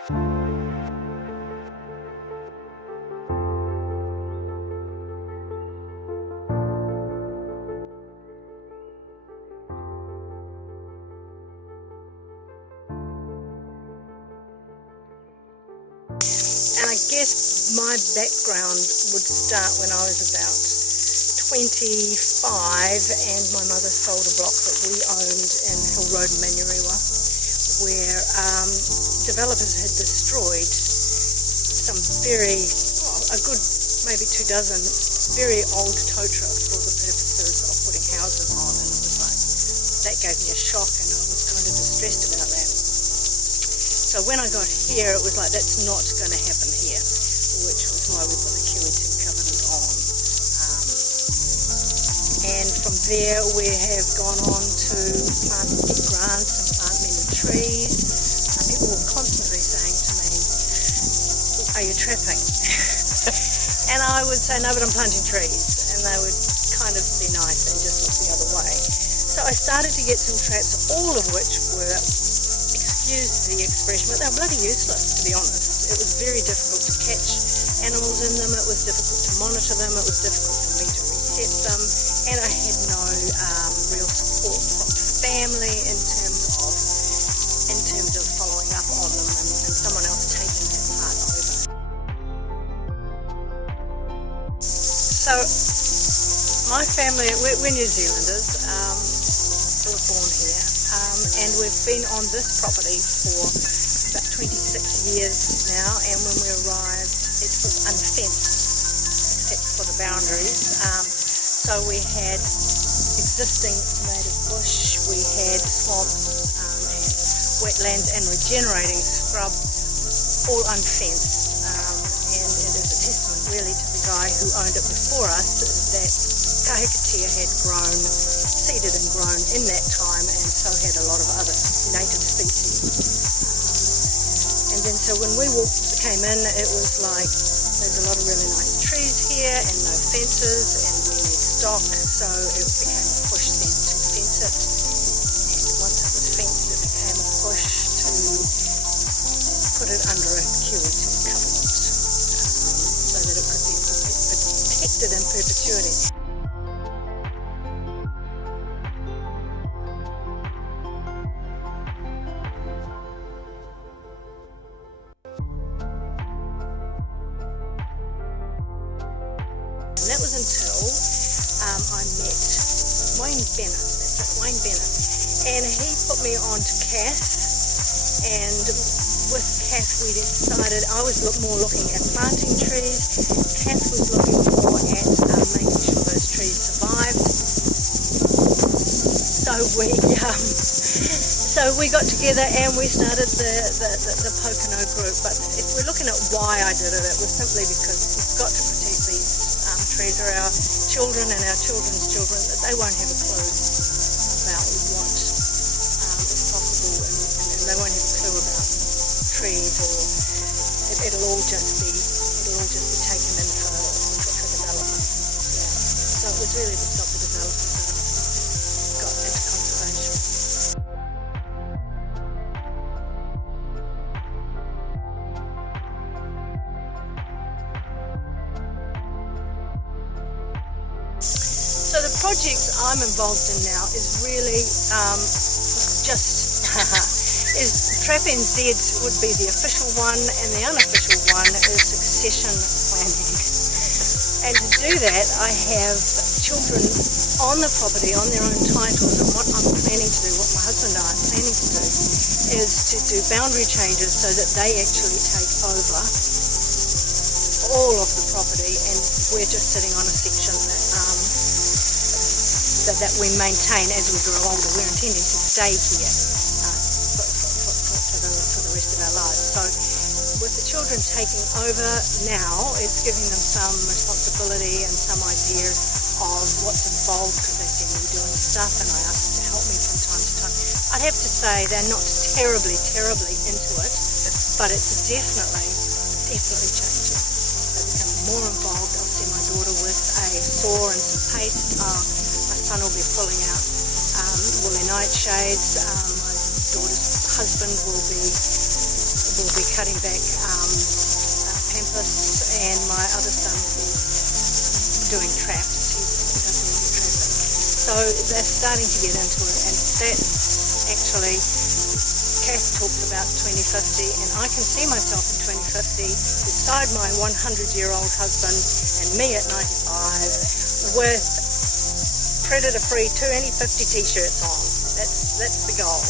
And I guess my background would start when I was about 25 and my mother sold a block that we owned in Hill Road, Manurewa, where developers had destroyed some a good maybe 2 dozen very old totara for the purposes of putting houses on, and it was like, that gave me a shock and I was kind of distressed about that. So when I got here, it was like, that's not going to happen here, which was why we put the Kiwi covenant on. And from there, we have gone on to plant deep grants and plant many trees. People were constantly saying to me, are you trapping? And I would say, no, but I'm planting trees. And they would kind of be nice and just look the other way. So I started to get some traps, all of which were, excuse the expression, but they were bloody useless, to be honest. It was very difficult to catch animals in them, it was difficult to monitor them, it was difficult for me to reset them, and I had no real support from family in terms of following up on them and someone else taking that part over. So my family, we're New Zealanders. I was born here, and we've been on this property for about 26 years now, and when we arrived it was unfenced except for the boundaries. So we had existing native bush, we had swamps and wetlands and regenerating scrub, all unfenced, and it is a testament really to the guy who owned it before us that kahikatea had grown, seeded and grown in that time, and so had a lot of other native species. And then so when we came in, it was like, there's a lot of really nice trees here and no fences and many stock, so it became a push then to fence it. And once it was fenced, it became a push to put it under a Kiwi covenant so that it could be protected in perpetuity. And that was until I met Wayne Bennett, and he put me on to Cass, and with Cass we decided, I was more looking at planting trees, Cass was looking more at making sure those trees survived. So we got together and we started the Pocono group, but if we're looking at why I did it, it was simply because we've got to protect these trees are our children and our children's children, that they won't have a clue about what is possible, and they won't have a clue about trees, or it'll all just be taken into development. Yeah. So it was really to stop the development that got into conservation. So the project I'm involved in now is really Trap NZ would be the official one, and the unofficial one is succession planning. And to do that, I have children on the property, on their own titles, and what I'm planning to do, what my husband and I are planning to do, is to do boundary changes so that they actually take over all of the property, and we're just sitting on a section that we maintain as we grow older. We're intending to stay here for the rest of our lives. So with the children taking over now, it's giving them some responsibility and some idea of what's involved, because they see me doing stuff and I ask them to help me from time to time. I'd have to say they're not terribly into it, but it's definitely changing. They're becoming more involved. I see my daughter with a saw and some paste. My son will be pulling out woolly nightshades. My daughter's husband will be cutting back pampers, and my other son is doing traps. He does a lot of trapping. So they're starting to get into it, and that actually, Kath talks about 2050, and I can see myself at 2050 beside my 100-year-old husband and me at 95 with predator-free 250 t-shirts on. That's the goal.